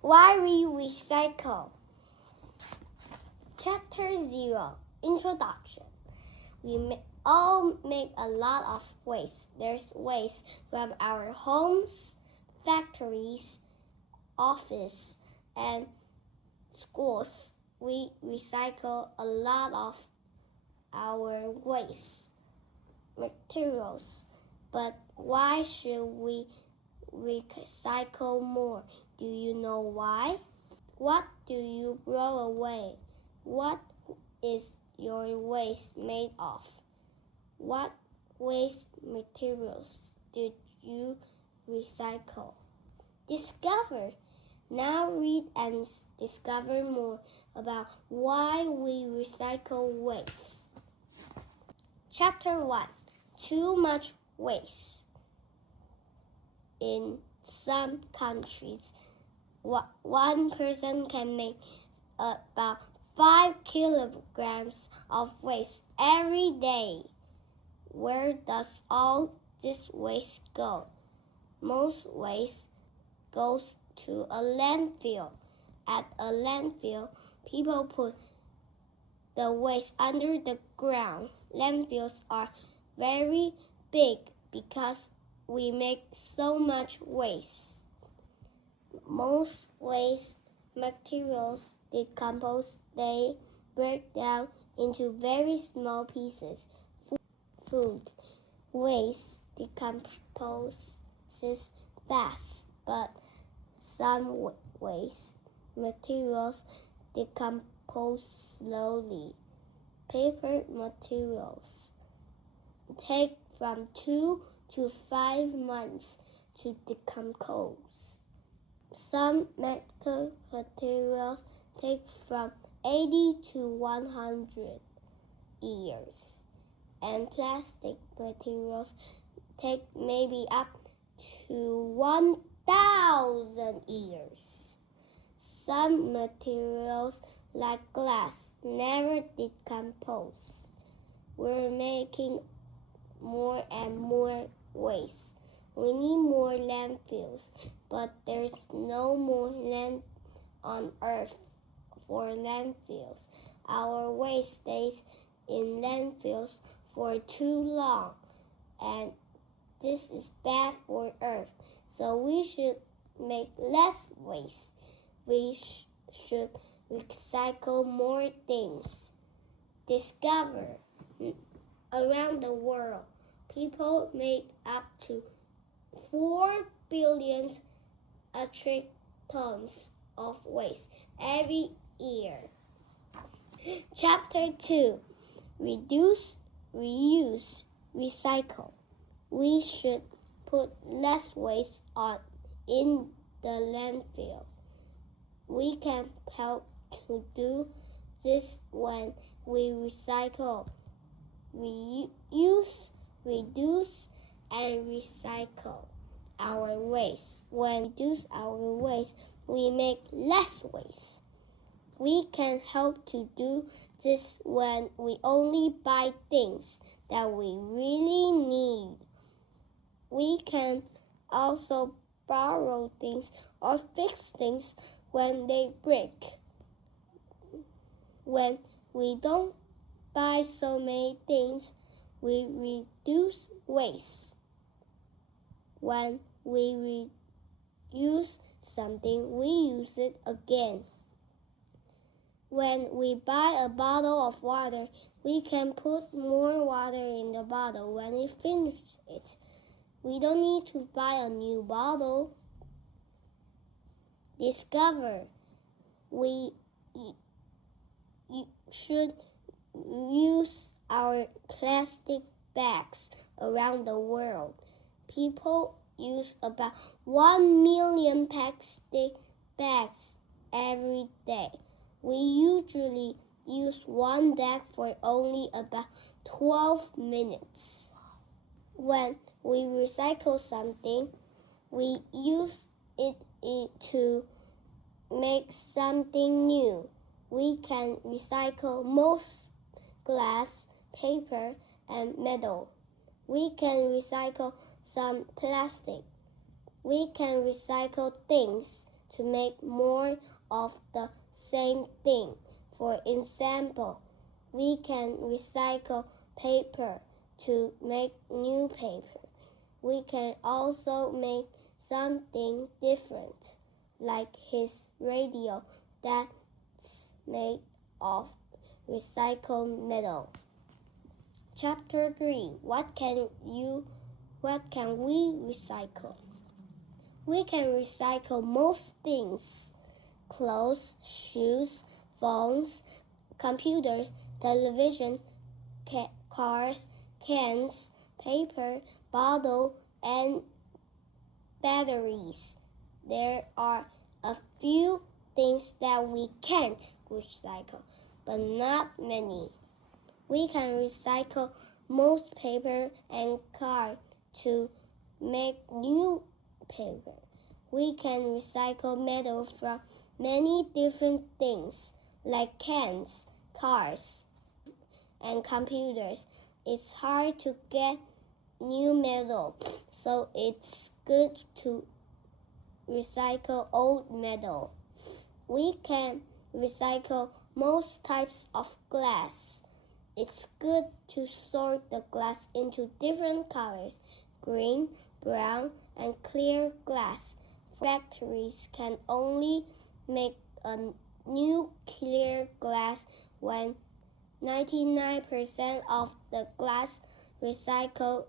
Why we recycle. Chapter 0, Introduction. We all make a lot of waste. There's waste from our homes, factories, office, and schools. We recycle a lot of our waste materials. But why should we recycle more? Do you know why? What do you throw away? What is your waste made of? What waste materials did you recycle? Discover. Now read and discover more about why we recycle waste. Chapter 1. Too much waste. In some countries, one person can make about 5 kilograms of waste every day. Where does all this waste go? Most waste goes to a landfill. At a landfill, people put the waste under the ground. Landfills are very big because we make so much waste. Most waste materials decompose. They break down into very small pieces. Food waste decomposes fast, but some waste materials decompose slowly. Paper materials take from 2 to 5 months to decompose. Some metal materials take from 80 to 100 years, and plastic materials take maybe up to 1,000 years. Some materials, like glass, never decompose. We're making more and more waste. We need more landfills, but there's no more land on earth for landfills. Our waste stays in landfills for too long, and this is bad for earth. So we should make less waste. We should recycle more things. Discover. Around the world, people make up to 4 billion metric tons of waste every year. Chapter 2. Reduce, reuse, recycle. We should put less waste in the landfill. We can help to do this when we recycle. Reuse, reduce, and recycle our waste. When we reduce our waste, we make less waste. We can help to do this when we only buy things that we really need. We can also borrow things or fix things when they break. When we don't buy so many things, we reduce waste. When we reuse something, we use it again. When we buy a bottle of water, we can put more water in the bottle when we finish it. We don't need to buy a new bottle. Discover. We should use our plastic bags around the world. People use about 1 million plastic bags every day. We usually use one bag for only about 12 minutes. When we recycle something, we use it to make something new. We can recycle most glass, paper, and metal. We can recycle some plastic. We can recycle things to make more of the same thing. For example, we can recycle paper to make new paper. We can also make something different, like his radio that's made of recycled metal. Chapter 3. What can we recycle? We can recycle most things: clothes, shoes, phones, computers, television, cars, cans, paper, bottle, and batteries. There are a few things that we can't recycle, but not many. We can recycle most paper and card to make new paper. We can recycle metal from many different things, like cans, cars, and computers. It's hard to get new metal, so it's good to recycle old metal. We can recycle most types of glass. It's good to sort the glass into different colors: green, brown, and clear glass. Factories can only make a new clear glass when 99% of the recycled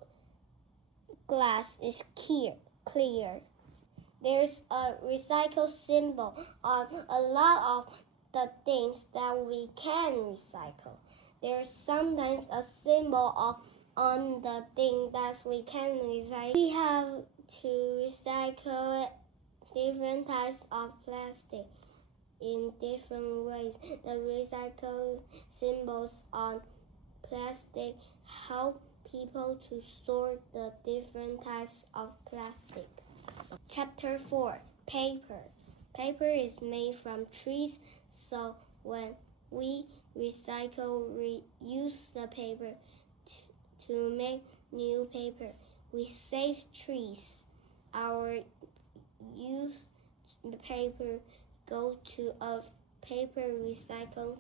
glass is clear. There's a recycle symbol on a lot of the things that we can recycle. There's sometimes a symbol on the thing that we can recycle. We have to recycle different types of plastic in different ways. The recycle symbols on plastic help people to sort the different types of plastic. Chapter 4. Paper. Paper is made from trees, so when we reuse the paper to make new paper, we save trees. Our used paper go to a paper recycling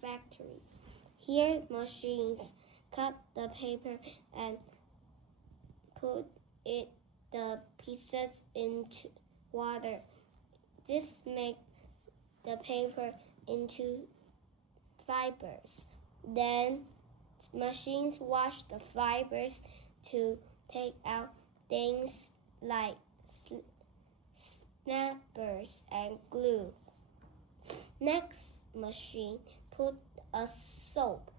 factory. Here, machines cut the paper and put the pieces into water. This makes the paper into fibers. Then machines wash the fibers to take out things like snappers and glue. Next, machine put a soap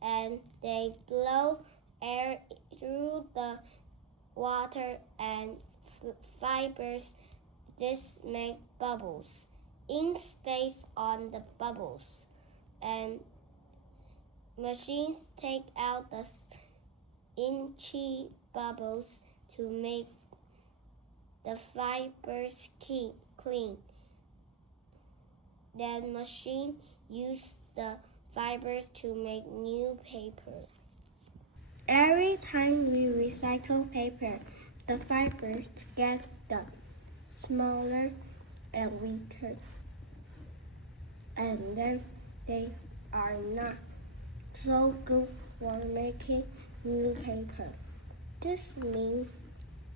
and they blow air through the water and fibers. This makes bubbles. Ink stays on the bubbles, and machines take out the inky bubbles to make the fibers clean. Then machine use the fibers to make new paper. Every time we recycle paper, the fibers get smaller and weaker, and then they are not so good for making new paper. This means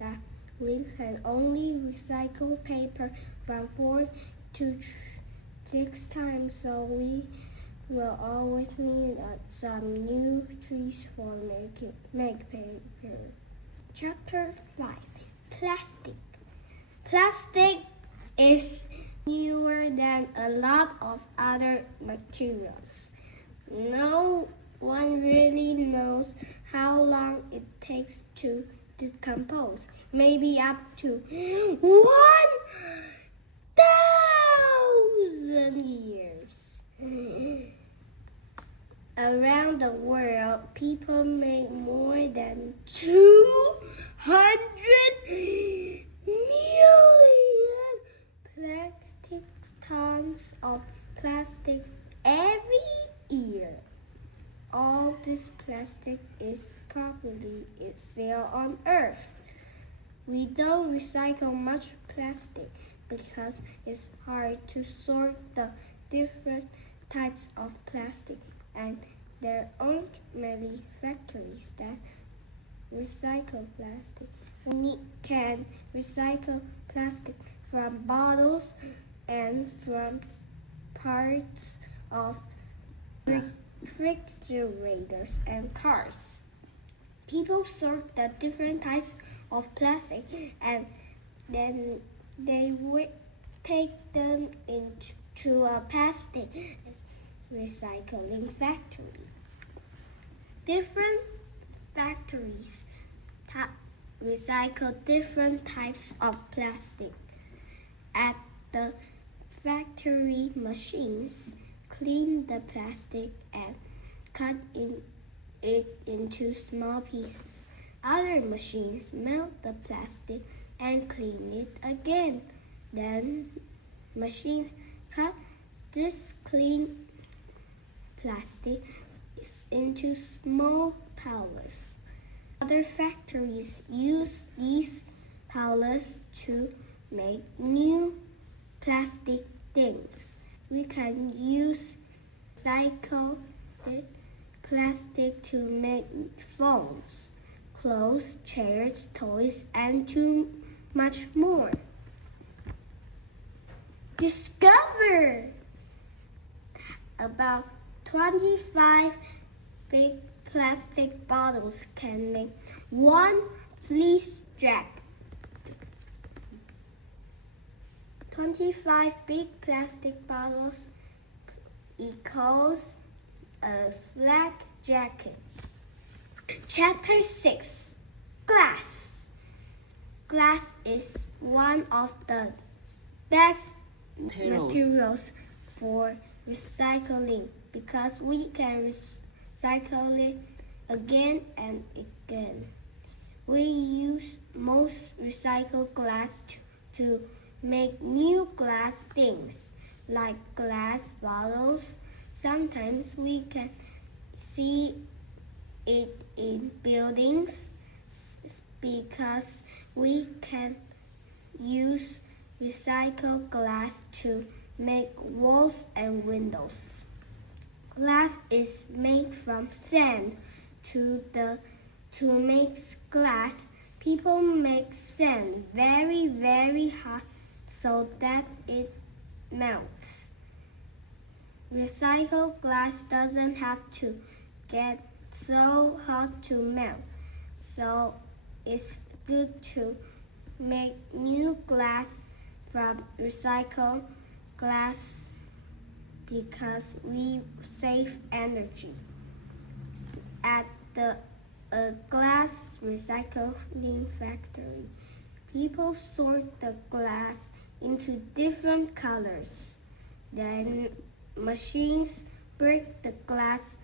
that we can only recycle paper from 4 to 6 times, so we will always need some new trees for make paper. Chapter 5. Plastic. Plastic is newer than a lot of other materials. No one really knows how long it takes to decompose. Maybe up to 1,000 years. Around the world, people make more than 200 million plastic tons of plastic every year. All this plastic is still on Earth. We don't recycle much plastic because it's hard to sort the different types of plastic, and there aren't many factories that recycle plastic. We can recycle plastic from bottles and from parts of refrigerators and cars. People sort the different types of plastic and then they take them into a plastic recycling factory. Different factories recycle different types of plastic. At the factory, machines clean the plastic and cut it into small pieces. Other machines melt the plastic and clean it again. Then machines cut this clean plastic into small pellets. Other factories use these pellets to make new plastic things. We can use recycled plastic to make phones, clothes, chairs, toys, and too much more. Discover! About 25 big plastic bottles can make one fleece jacket. 25 big plastic bottles equals a flak jacket. Chapter 6. Glass. Glass is one of the best materials for recycling because we can recycle it again and again. We use most recycled glass to make new glass things like glass bottles. Sometimes we can see it in buildings because we can use recycled glass to make walls and windows. Glass is made from sand. To make glass, people make sand very, very hot so that it melts. Recycled glass doesn't have to get so hot to melt, so it's good to make new glass from recycled glass because we save energy. At the glass recycling factory, people sort the glass into different colors. Then machines break the glass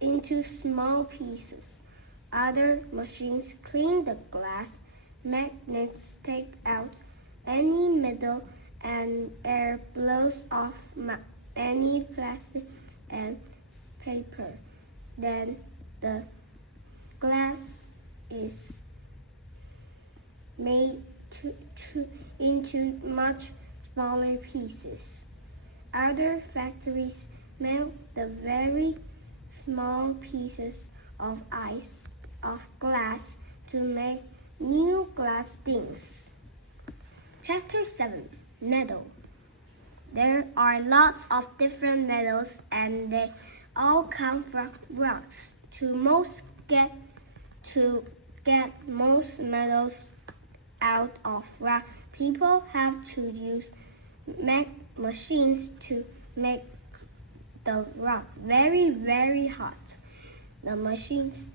into small pieces. Other machines clean the glass. Magnets take out any metal and air blows off any plastic and paper. Then the glass is made into much smaller pieces. Other factories melt the very small pieces of glass to make new glass things. Chapter 7. Metal. There are lots of different metals and they all come from rocks. To get most metals out of rock, people have to use machines to make the rock very, very hot. The machines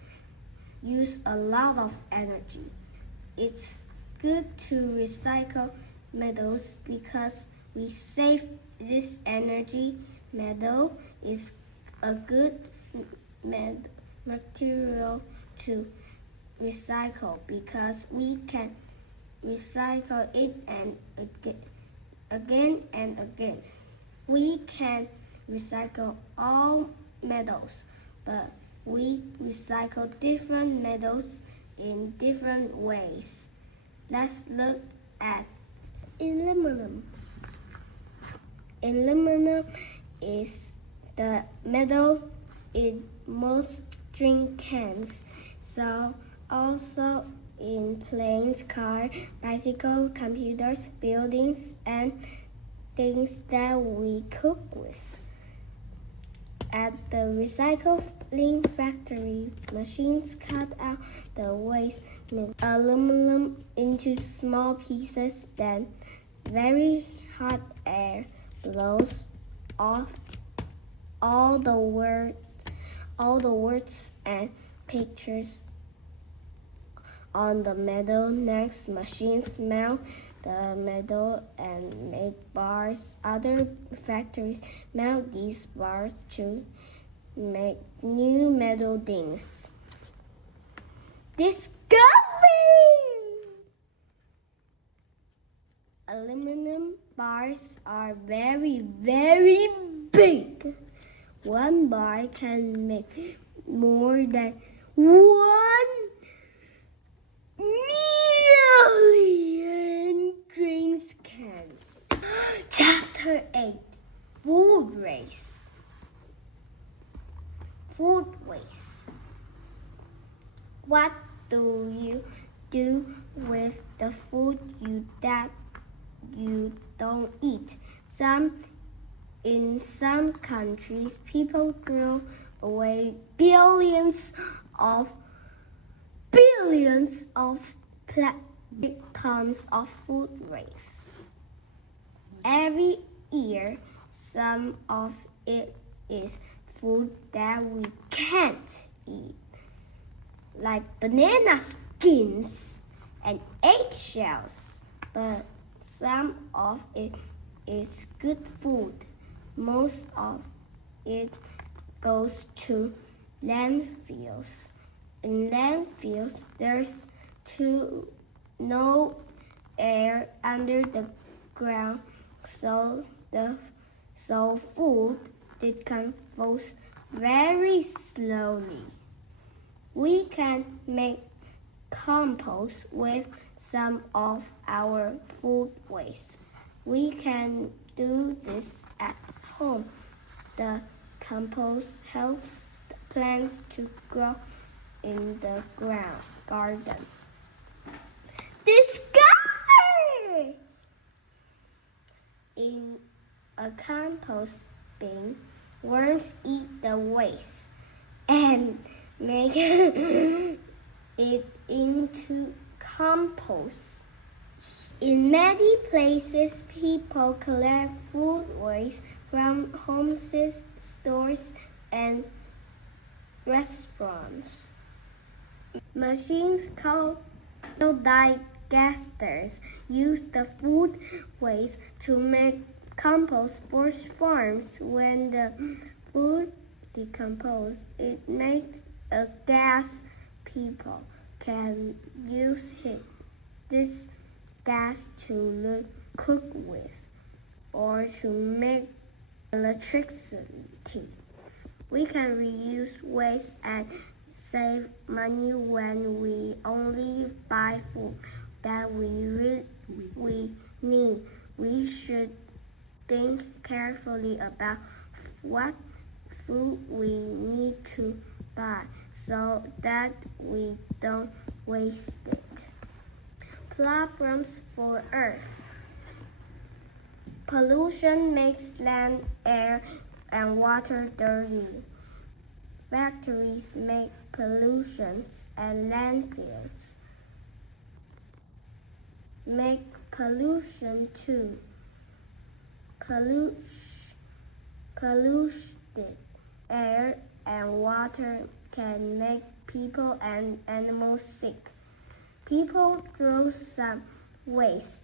use a lot of energy. It's good to recycle metals because we save this energy. Metal is a good material to recycle because we can recycle it and again and again. We can recycle all metals, but we recycle different metals in different ways. Let's look at aluminum. Aluminum is the metal in most drink cans, so also in planes, cars, bicycles, computers, buildings, and things that we cook with. At the recycling factory, machines cut out the waste aluminum into small pieces. Then, very hot air blows off all the words and pictures on the metal. Next, machines melt the metal and make bars. Other factories melt these bars to make new metal things. Discovery! Aluminum bars are very, very big. One bar can make more than 1,000,000 drink cans. Chapter 8. Food Waste. Food waste. What do you do with the food that you don't eat? In some countries, people throw away billions of tons of food waste. Every year, some of it is food that we can't eat, like banana skins and eggshells, but some of it is good food. Most of it goes to landfills. In landfills, there's no air under the ground, so food decomposes very slowly. We can make compost with some of our food waste. We can do this at home. The compost helps plants to grow in the garden. Discover! In a compost bin, worms eat the waste and make it into compost. In many places, people collect food waste from homes, stores, and restaurants. Machines called digesters use the food waste to make compost for farms. When the food decomposes, it makes a gas. People can use this gas to cook with or to make electricity. We can reuse waste and save money when we only buy food that we need. We should think carefully about what food we need to buy so that we don't waste it. Problems for Earth. Pollution makes land, air, and water dirty. Factories make pollution, and landfills make pollution too. Polluted air and water can make people and animals sick. People throw some waste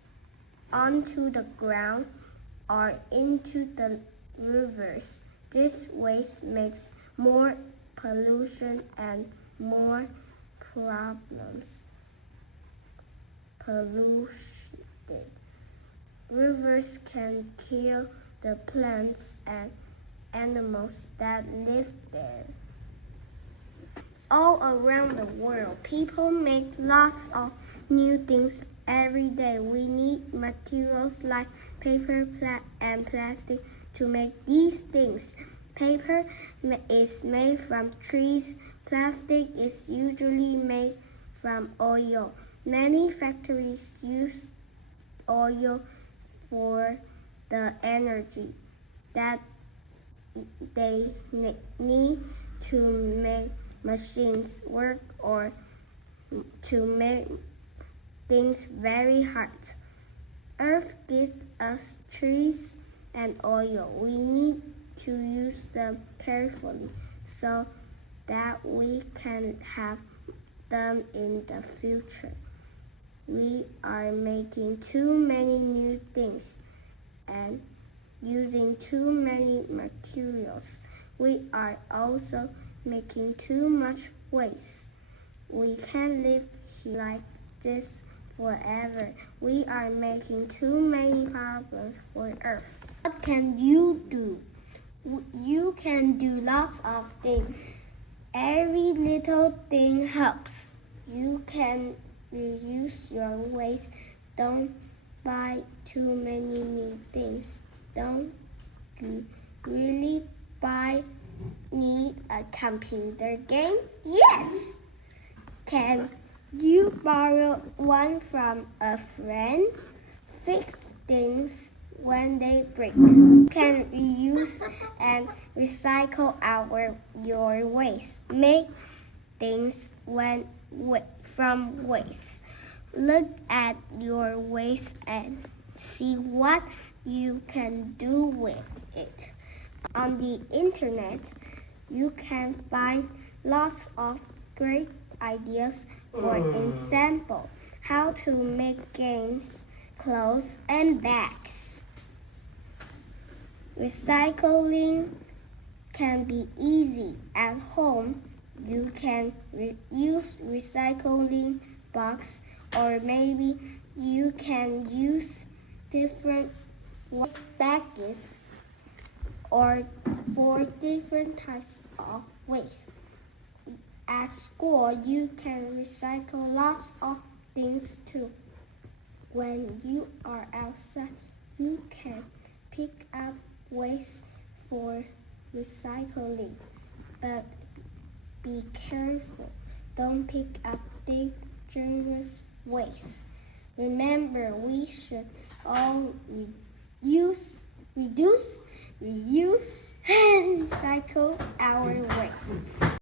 onto the ground or into the rivers. This waste makes more pollution and more problems. Polluted rivers can kill the plants and animals that live there. All around the world, people make lots of new things every day. We need materials like paper and plastic to make these things. Paper is made from trees. Plastic is usually made from oil. Many factories use oil for the energy that they need to make machines work or to make things very hard. Earth gives us trees and oil. We need to use them carefully so that we can have them in the future. We are making too many new things and using too many materials. We are also making too much waste. We can't live here like this forever. We are making too many problems for Earth. What can you do? You can do lots of things. Every little thing helps. You can reduce your waste. Don't buy too many new things. Don't you really need a computer game? Yes! Can you borrow one from a friend? Fix things when they break. Can reuse and recycle your waste. Make things from waste. Look at your waste and see what you can do with it. On the internet, you can find lots of great ideas. For example, how to make games, clothes, and bags. Recycling can be easy. At home, you can use recycling box, or maybe you can use different waste bags or for different types of waste. At school, you can recycle lots of things too. When you are outside, you can pick up waste for recycling, but be careful. Don't pick up dangerous waste. Remember, we should all reduce, reuse, and recycle our waste.